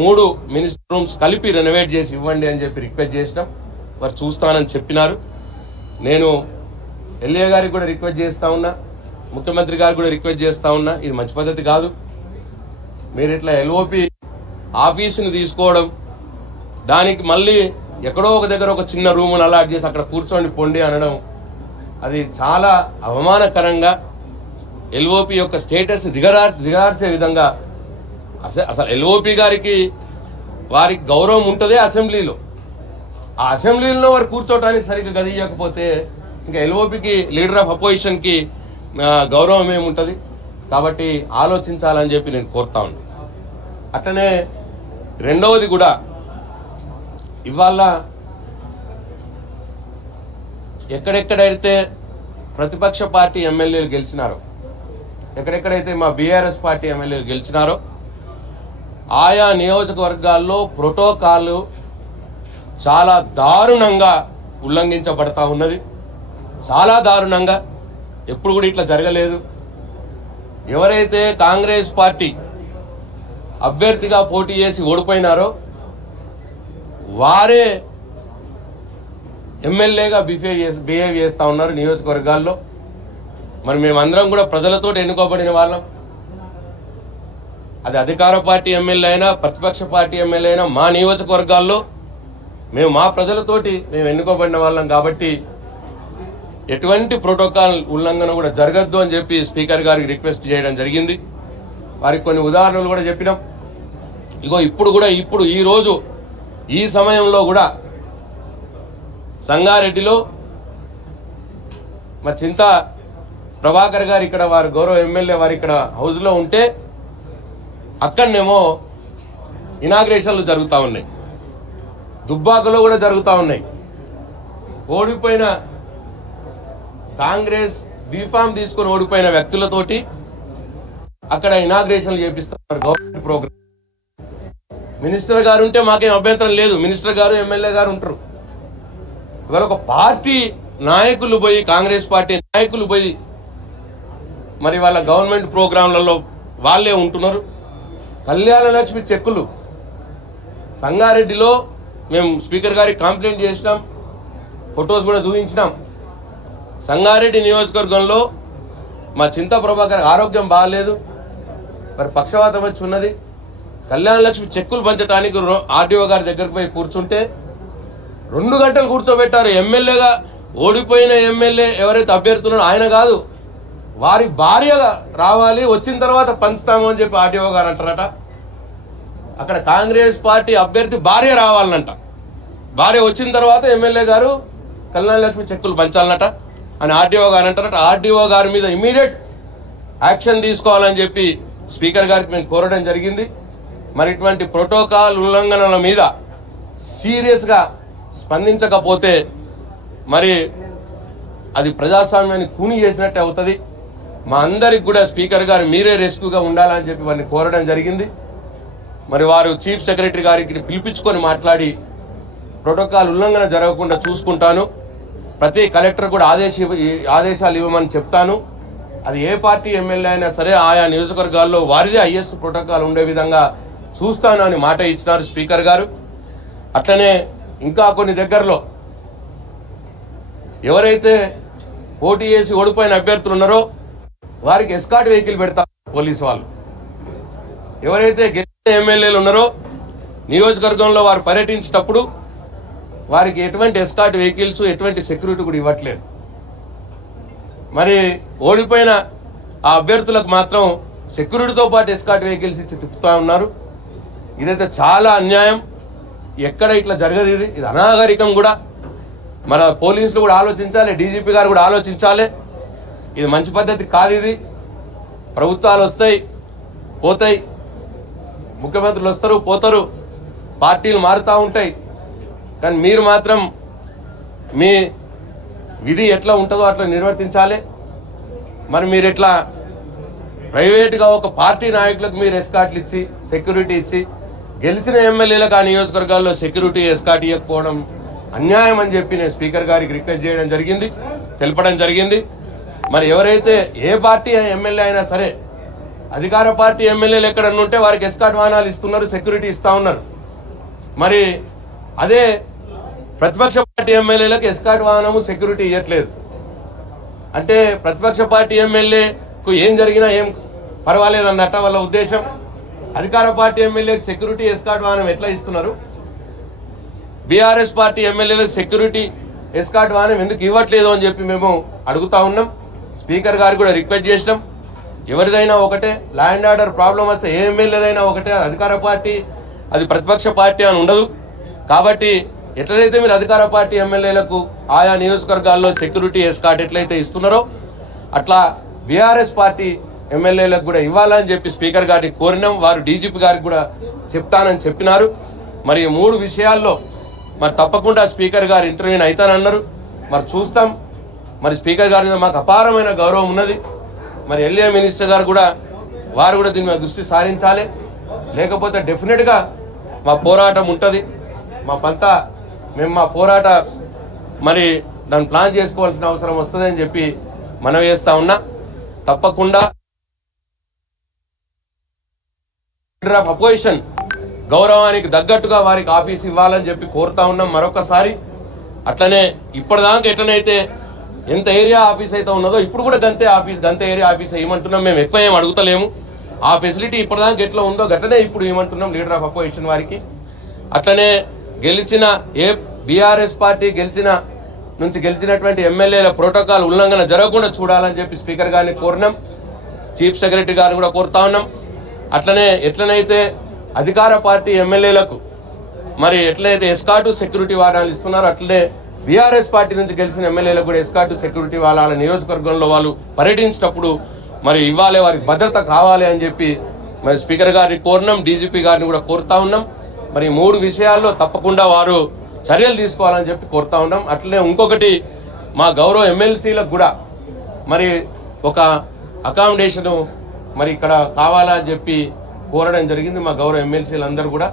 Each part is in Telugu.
3 మినిస్టర్ రూమ్స్ కలిపి రెనోవేట్ చేసి ఇవ్వండి అని చెప్పి రిక్వెస్ట్ చేసినాం. వారు చూస్తానని చెప్పినారు. నేను ఎల్ఏ గారికి కూడా రిక్వెస్ట్ చేస్తూ ఉన్నా, ముఖ్యమంత్రి గారికి కూడా రిక్వెస్ట్ చేస్తూ ఉన్నా. ఇది మంచి పద్ధతి కాదు. మీరు ఇట్లా ఎల్ఓపి ఆఫీసుని తీసుకోవడం, దానికి మళ్ళీ ఎక్కడో ఒక దగ్గర ఒక చిన్న రూమును అలాట్ చేసి అక్కడ కూర్చోండి పొండి అనడం, అది చాలా అవమానకరంగా ఎల్ఓపి యొక్క స్టేటస్ దిగజార్చే విధంగా. అసలు ఎల్ఓపి గారికి వారికి గౌరవం ఉంటుంది అసెంబ్లీలో. ఆ అసెంబ్లీలో వారు కూర్చోవడానికి సరిగ్గా గది ఇవ్వకపోతే ఇంకా ఎల్ఓపికి, లీడర్ ఆఫ్ అపోజిషన్కి గౌరవం ఏముంటుంది? కాబట్టి ఆలోచించాలని చెప్పి నేను కోరుతా ఉన్నాను. అట్లనే రెండవది కూడా, ఇవాళ ఎక్కడెక్కడైతే ప్రతిపక్ష పార్టీ ఎమ్మెల్యేలు గెలిచినారో, ఎక్కడెక్కడైతే మా బీఆర్ఎస్ పార్టీ ఎమ్మెల్యేలు గెలిచినారో, ఆయా నియోజకవర్గాల్లో ప్రోటోకాల్ చాలా దారుణంగా ఉల్లంఘించబడతా ఉన్నది. చాలా దారుణంగా. ఎప్పుడు కూడా ఇట్లా జరగలేదు. ఎవరైతే కాంగ్రెస్ పార్టీ అభ్యర్థిగా పోటీ చేసి ఓడిపోయినారో వారే ఎమ్మెల్యేగా బిహేవ్ చేస్తూ ఉన్నారు నియోజకవర్గాల్లో. మరి మేమందరం కూడా ప్రజలతో ఎన్నుకోబడిన వాళ్ళం. అది అధికార పార్టీ ఎమ్మెల్యే అయినా, ప్రతిపక్ష పార్టీ ఎమ్మెల్యే అయినా, మా నియోజకవర్గాల్లో మేము మా ప్రజలతోటి మేము ఎన్నుకోబడిన వాళ్ళం. కాబట్టి ఎటువంటి ప్రోటోకాల్ ఉల్లంఘన కూడా జరగద్దు అని చెప్పి స్పీకర్ గారికి రిక్వెస్ట్ చేయడం జరిగింది. వారికి కొన్ని ఉదాహరణలు కూడా చెప్పినాం. ఇప్పుడు ఈరోజు ఈ సమయంలో కూడా సంగారెడ్డిలో మా చింత ప్రభాకర్ గారు ఇక్కడ, వారు గౌరవ ఎమ్మెల్యే వారు ఇక్కడ హౌస్లో ఉంటే అక్కడనేమో ఇనాగ్రేషన్లు జరుగుతూ ఉన్నాయి. దుబ్బాకలో కూడా జరుగుతూ ఉన్నాయి. ఓడిపోయిన కాంగ్రెస్ బీఫామ్ తీసుకొని ఓడిపోయిన వ్యక్తులతోటి అక్కడ ఇనాగ్రేషన్లు చేపిస్తున్నారు గవర్నమెంట్ ప్రోగ్రామ్. మినిస్టర్ గారు ఉంటే మాకేం అభ్యంతరం లేదు, మినిస్టర్ గారు ఎమ్మెల్యే గారు ఉంటారు. ఇవాళ ఒక పార్టీ నాయకులు పోయి, కాంగ్రెస్ పార్టీ నాయకులు పోయి మరి వాళ్ళ గవర్నమెంట్ ప్రోగ్రాంలలో వాళ్ళే ఉంటున్నారు. కళ్యాణ లక్ష్మి చెక్కులు సంగారెడ్డిలో మేము స్పీకర్ గారికి కంప్లైంట్ చేసినాం, ఫొటోస్ కూడా చూపించినాం. సంగారెడ్డి నియోజకవర్గంలో మా చింత ప్రభాకర్ ఆరోగ్యం బాగాలేదు, మరి పక్షవాతం వచ్చి ఉన్నది. కళ్యాణ లక్ష్మి చెక్కులు పంచడానికి ఆర్డీఓ గారి దగ్గరకు పోయి కూర్చుంటే 2 గంటలు కూర్చోబెట్టారు. ఎమ్మెల్యేగా ఓడిపోయిన ఎమ్మెల్యే ఎవరైతే అభ్యర్థున్నారో ఆయన కాదు, వారి భార్య రావాలి, వచ్చిన తర్వాత పంచుతాము అని చెప్పి ఆర్డీఓ గారు అంటారట. అక్కడ కాంగ్రెస్ పార్టీ అభ్యర్థి భార్య రావాలనంట. భార్య వచ్చిన తర్వాత ఎమ్మెల్యే గారు కళ్యాణ లక్ష్మి చెక్కులు పంచాలన్నట అని ఆర్డీఓ గారు అంటారట. ఆర్డీఓ గారి మీద ఇమీడియట్ యాక్షన్ తీసుకోవాలని చెప్పి స్పీకర్ గారికి మేము కోరడం జరిగింది. మరి ఇటువంటి ప్రోటోకాల్ ఉల్లంఘనల మీద సీరియస్గా స్పందించకపోతే మరి అది ప్రజాస్వామ్యాన్ని కూని చేసినట్టే అవుతుంది. మా అందరికి కూడా స్పీకర్ గారు మీరే రెస్క్యూగా ఉండాలని చెప్పి వారిని కోరడం జరిగింది. మరి వారు చీఫ్ సెక్రటరీ గారికి పిలిపించుకొని మాట్లాడి ప్రోటోకాల్ ఉల్లంఘన జరగకుండా చూసుకుంటాను. ప్రతి కలెక్టర్ కూడా ఆదేశాలు ఇవ్వమని చెప్తాను. అది ఏ పార్టీ ఎమ్మెల్యే అయినా సరే ఆయా నియోజకవర్గాల్లో వారిదే హైయెస్ట్ ప్రోటోకాల్ ఉండే విధంగా చూస్తాను అని మాట ఇచ్చినారు స్పీకర్ గారు. అట్లనే ఇంకా కొన్ని దగ్గరలో ఎవరైతే పోటీ చేసి ఓడిపోయిన అభ్యర్థులు ఉన్నారో వారికి ఎస్కాట్ వెహికల్ పెడతారు పోలీసు వాళ్ళు. ఎవరైతే గెలిచిన ఎమ్మెల్యేలు ఉన్నారో నియోజకవర్గంలో వారు పర్యటించేటప్పుడు వారికి ఎటువంటి ఎస్కాట్ వెహికల్స్, ఎటువంటి సెక్యూరిటీ కూడా ఇవ్వట్లేదు. మరి ఓడిపోయిన ఆ అభ్యర్థులకు మాత్రం సెక్యూరిటీతో పాటు ఎస్కాట్ వెహికల్స్ ఇచ్చి తిప్పుతూ ఉన్నారు. ఇదైతే చాలా అన్యాయం. ఎక్కడ ఇట్లా జరగదు. ఇది అనాగరికం కూడా. మన పోలీసులు కూడా ఆలోచించాలి, డీజీపీ గారు కూడా ఆలోచించాలి. ఇది మంచి పద్ధతి కాదు. ఇది ప్రభుత్వాలు వస్తాయి పోతాయి, ముఖ్యమంత్రులు వస్తారు పోతారు, పార్టీలు మారుతూ ఉంటాయి. కానీ మీరు మాత్రం మీ విధి ఎట్లా ఉంటుందో అట్లా నిర్వర్తించాలి. మరి మీరు ఇట్లా ప్రైవేట్గా ఒక పార్టీ నాయకులకు మీరు ఎస్కాట్లు ఇచ్చి, సెక్యూరిటీ ఇచ్చి, గెలిచిన ఎమ్మెల్యేలకు ఆ నియోజకవర్గాల్లో సెక్యూరిటీ ఎస్కాట్ ఇవ్వకపోవడం అన్యాయం అని చెప్పి నేను స్పీకర్ గారికి రిక్వెస్ట్ చేయడం జరిగింది, తెలపడం జరిగింది. మరి ఎవరైతే ఏ పార్టీ ఎమ్మెల్యే అయినా సరే అధికార పార్టీ ఎమ్మెల్యేలు ఎక్కడన్నా ఉంటే వారికి ఎస్కాట్ వాహనాలు ఇస్తున్నారు, సెక్యూరిటీ ఇస్తా ఉన్నారు. మరి అదే ప్రతిపక్ష పార్టీ ఎమ్మెల్యేలకు ఎస్కాట్ వాహనము సెక్యూరిటీ ఇవ్వట్లేదు. అంటే ప్రతిపక్ష పార్టీ ఎమ్మెల్యేకు ఏం జరిగినా ఏం పర్వాలేదు అన్నట్ట వాళ్ళ ఉద్దేశం. అధికార పార్టీ ఎమ్మెల్యేకి సెక్యూరిటీ ఎస్కాట్ వాహనం ఎట్లా ఇస్తున్నారు? బీఆర్ఎస్ పార్టీ ఎమ్మెల్యేలకు సెక్యూరిటీ ఎస్కాట్ వాహనం ఎందుకు ఇవ్వట్లేదు అని చెప్పి మేము అడుగుతా ఉన్నాం. స్పీకర్ గారికి కూడా రిక్వెస్ట్ చేసినాం. ఎవరిదైనా ఒకటే, ల్యాండ్ ఆర్డర్ ప్రాబ్లం వస్తే ఏ ఎమ్మెల్యేదైనా ఒకటే, అధికార పార్టీ అది ప్రతిపక్ష పార్టీ అని ఉండదు. కాబట్టి ఎట్లయితే మీరు అధికార పార్టీ ఎమ్మెల్యేలకు ఆయా నియోజకవర్గాల్లో సెక్యూరిటీ ఎస్కాట్ ఎట్లయితే ఇస్తున్నారో అట్లా బీఆర్ఎస్ పార్టీ ఎమ్మెల్యేలకు కూడా ఇవ్వాలని చెప్పి స్పీకర్ గారిని కోరినాం. వారు డీజీపీ గారికి కూడా చెప్తానని చెప్పినారు. మరి 3 విషయాల్లో మరి తప్పకుండా స్పీకర్ గారు ఇంటర్వ్యూని అవుతానన్నారు. మరి చూస్తాం. మరి స్పీకర్ గారి మీద మాకు అపారమైన గౌరవం ఉన్నది. మరి ఎల్ఏ మినిస్టర్ గారు కూడా వారు కూడా దీని మీద దృష్టి సారించాలి. లేకపోతే డెఫినెట్గా మా పోరాటం ఉంటుంది. మేము మా పోరాట మరి దాన్ని ప్లాన్ చేసుకోవాల్సిన అవసరం వస్తుందని చెప్పి మనం చేస్తా ఉన్నా. తప్పకుండా లీడర్ ఆఫ్ అపోజిషన్ గౌరవానికి తగ్గట్టుగా వారికి ఆఫీస్ ఇవ్వాలని చెప్పి కోరుతా ఉన్నాం మరొకసారి. అట్లనే ఇప్పటిదాకా ఎట్లనైతే ఎంత ఏరియా ఆఫీస్ అయితే ఉన్నదో ఇప్పుడు కూడా గంతే ఏరియా ఆఫీస్ ఇవ్వమంటున్నాం. మేము ఎక్కువ ఏం అడుగుతలేము. ఆ ఫెసిలిటీ ఇప్పటిదాకా ఎట్లా ఉందో గట్లనే ఇప్పుడు ఇవ్వమంటున్నాం లీడర్ ఆఫ్ అపోజిషన్ వారికి. అట్లనే గెలిచిన బీఆర్ఎస్ పార్టీ గెలిచినటువంటి ఎమ్మెల్యేల ప్రోటోకాల్ ఉల్లంఘన జరగకుండా చూడాలని చెప్పి స్పీకర్ గారిని కోరినాం. చీఫ్ సెక్రటరీ గారిని కూడా కోరుతా ఉన్నాం. అట్లనే ఎట్లనైతే అధికార పార్టీ ఎమ్మెల్యేలకు మరి ఎట్లయితే ఎస్కాటు సెక్యూరిటీ వాహనాలు ఇస్తున్నారో అట్లనే బీఆర్ఎస్ పార్టీ నుంచి గెలిచిన ఎమ్మెల్యేలకు కూడా ఎస్కాటు సెక్యూరిటీ వాళ్ళ నియోజకవర్గంలో వాళ్ళు పర్యటించినప్పుడు మరి ఇవ్వాలి, వారికి భద్రత కావాలి అని చెప్పి మరి స్పీకర్ గారిని కోరినాం. డీజీపీ గారిని కూడా కోరుతా ఉన్నాం. మరి 3 విషయాల్లో తప్పకుండా వారు చర్యలు తీసుకోవాలని చెప్పి కోరుతా ఉన్నాం. అట్లనే ఇంకొకటి మా గౌరవ ఎమ్మెల్సీలకు కూడా మరి ఒక అకామిడేషను మరి ఇక్కడ కావాలని చెప్పి కోరడం జరిగింది. మా గౌరవ ఎమ్మెల్సీలు అందరూ కూడా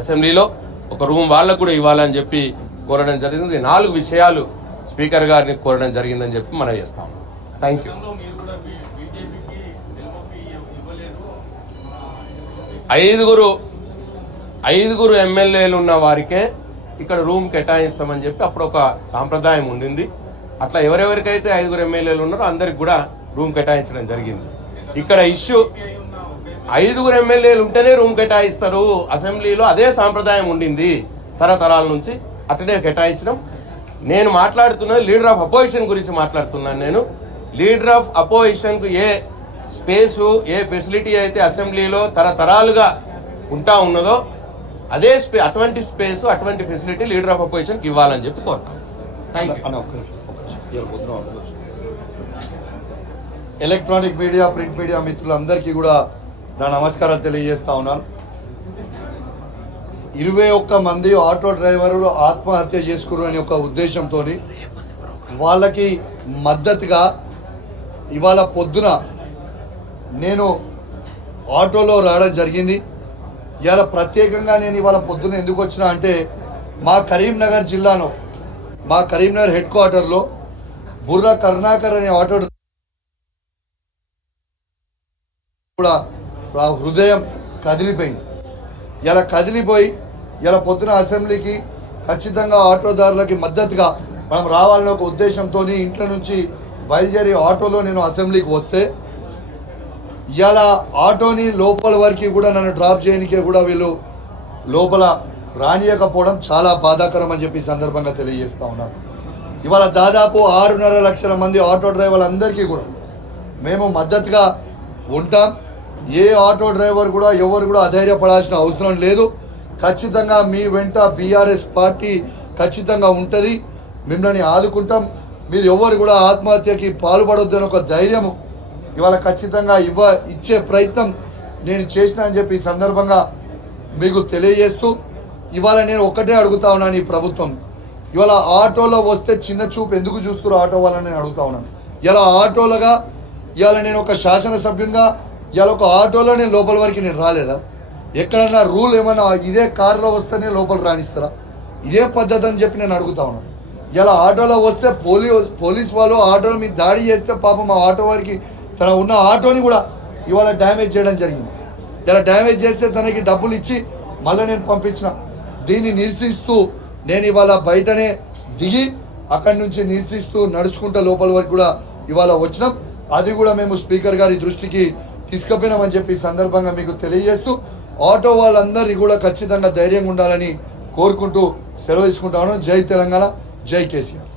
అసెంబ్లీలో ఒక రూమ్ వాళ్ళకు కూడా ఇవ్వాలని చెప్పి కోరడం జరిగింది. 4 విషయాలు స్పీకర్ గారిని కోరడం జరిగిందని చెప్పి మనం చేస్తాం. Thank you. 5 ఎమ్మెల్యేలు ఉన్న వారికే ఇక్కడ రూమ్ కేటాయిస్తామని చెప్పి అప్పుడు ఒక సాంప్రదాయం ఉండింది. అట్లా ఎవరెవరికైతే 5 ఎమ్మెల్యేలు ఉన్నారో అందరికి కూడా రూమ్ కేటాయించడం జరిగింది. ఇక్కడ ఇష్యూ 5 ఎమ్మెల్యేలు ఉంటేనే రూమ్ కేటాయిస్తారు. అసెంబ్లీలో అదే సాంప్రదాయం ఉండింది తరతరాల నుంచి, అట్లనే కేటాయించడం. నేను మాట్లాడుతున్నది లీడర్ ఆఫ్ అపోజిషన్ గురించి మాట్లాడుతున్నాను. నేను లీడర్ ఆఫ్ అపోజిషన్కు ఏ స్పేసు ఏ ఫెసిలిటీ అయితే అసెంబ్లీలో తరతరాలుగా ఉంటా ఉన్నదో అదే అటువంటి స్పేస్ అటువంటి ఫెసిలిటీ లీడర్ ఆఫ్ అపోజిషన్కి ఇవ్వాలని చెప్పి కోరుతాం. Thank you. Electronic media, print media మిత్రులందరికీ కూడా నా నమస్కారాలు తెలియజేస్తా ఉన్నాను. 21 మంది ఆటో డ్రైవర్లు ఆత్మహత్య చేసుకున్నారు అనే ఒక ఉద్దేశంతో వాళ్ళకి మద్దతుగా ఇవాళ పొద్దున నేను ఆటోలో రావడం జరిగింది. ఇవాళ ప్రత్యేకంగా నేను ఇవాళ పొద్దున ఎందుకు వచ్చినా అంటే మా కరీంనగర్ జిల్లాలో మా కరీంనగర్ హెడ్ క్వార్టర్లో బుర్రా కరుణాకర్ అనే ఆటో కూడా హృదయం కదిలిపోయింది. ఇలా కదిలిపోయి ఇలా పొద్దున అసెంబ్లీకి ఖచ్చితంగా ఆటోదారులకి మద్దతుగా మనం రావాలనే ఒక ఉద్దేశంతో ఇంట్లో నుంచి బయలుదేరి ఆటోలో నేను అసెంబ్లీకి వస్తే ఇలా ఆటోని లోపల వరకు కూడా నన్ను డ్రాప్ చేయడానికే కూడా వీళ్ళు లోపల రానియకపోవడం చాలా బాధాకరం అని చెప్పి సందర్భంగా తెలియజేస్తా ఉన్నాను. ఇవాళ దాదాపు 6.5 లక్షల మంది ఆటో డ్రైవర్లందరికీ కూడా మేము మద్దతుగా ఉంటాం. ఏ ఆటో డ్రైవర్ కూడా ఎవరు కూడా అధైర్యపడాల్సిన అవసరం లేదు. ఖచ్చితంగా మీ వెంట బీఆర్ఎస్ పార్టీ ఖచ్చితంగా ఉంటుంది. మిమ్మల్ని ఆదుకుంటాం. మీరు ఎవరు కూడా ఆత్మహత్యకి పాల్పడొద్దని ఒక ధైర్యము ఇవాళ ఖచ్చితంగా ఇచ్చే ప్రయత్నం నేను చేసిన అని చెప్పి ఈ సందర్భంగా మీకు తెలియజేస్తూ ఇవాళ నేను ఒక్కటే అడుగుతా ఉన్నాను, ఈ ప్రభుత్వం ఇవాళ ఆటోలో వస్తే చిన్న చూపు ఎందుకు చూస్తున్నారు ఆటో వాళ్ళని నేను అడుగుతా ఉన్నాను. ఇలా ఆటోలుగా ఇవాళ నేను ఒక శాసనసభ్యునిగా ఇవాళ ఒక ఆటోలో నేను లోపల వరకు నేను రాలేదా? ఎక్కడన్నా రూల్ ఏమన్నా ఇదే కారులో వస్తేనే లోపల రాణిస్తారా? ఇదే పద్ధతి అని చెప్పి నేను అడుగుతా ఉన్నాను. ఇలా ఆటోలో వస్తే పోలీస్ వాళ్ళు ఆటోల మీద దాడి చేస్తే పాపం మా ఆటో వారికి తన ఉన్న ఆటోని కూడా ఇవాళ డ్యామేజ్ చేయడం జరిగింది. ఇలా డ్యామేజ్ చేస్తే తనకి డబ్బులు ఇచ్చి మళ్ళీ నేను పంపించిన. దీన్ని నిరసిస్తూ నేను ఇవాళ బయటనే దిగి అక్కడి నుంచి నిరసిస్తూ నడుచుకుంటా లోపల వరకు కూడా ఇవాళ వచ్చినాం. అది కూడా మేము స్పీకర్ గారి దృష్టికి తీసుకుపోయినామని చెప్పి సందర్భంగా మీకు తెలియజేస్తూ ఆటో వాళ్ళందరినీ కూడా ఖచ్చితంగా ధైర్యంగా ఉండాలని కోరుకుంటూ సెలవు తీసుకుంటాను. జై తెలంగాణ, జై కేసీఆర్.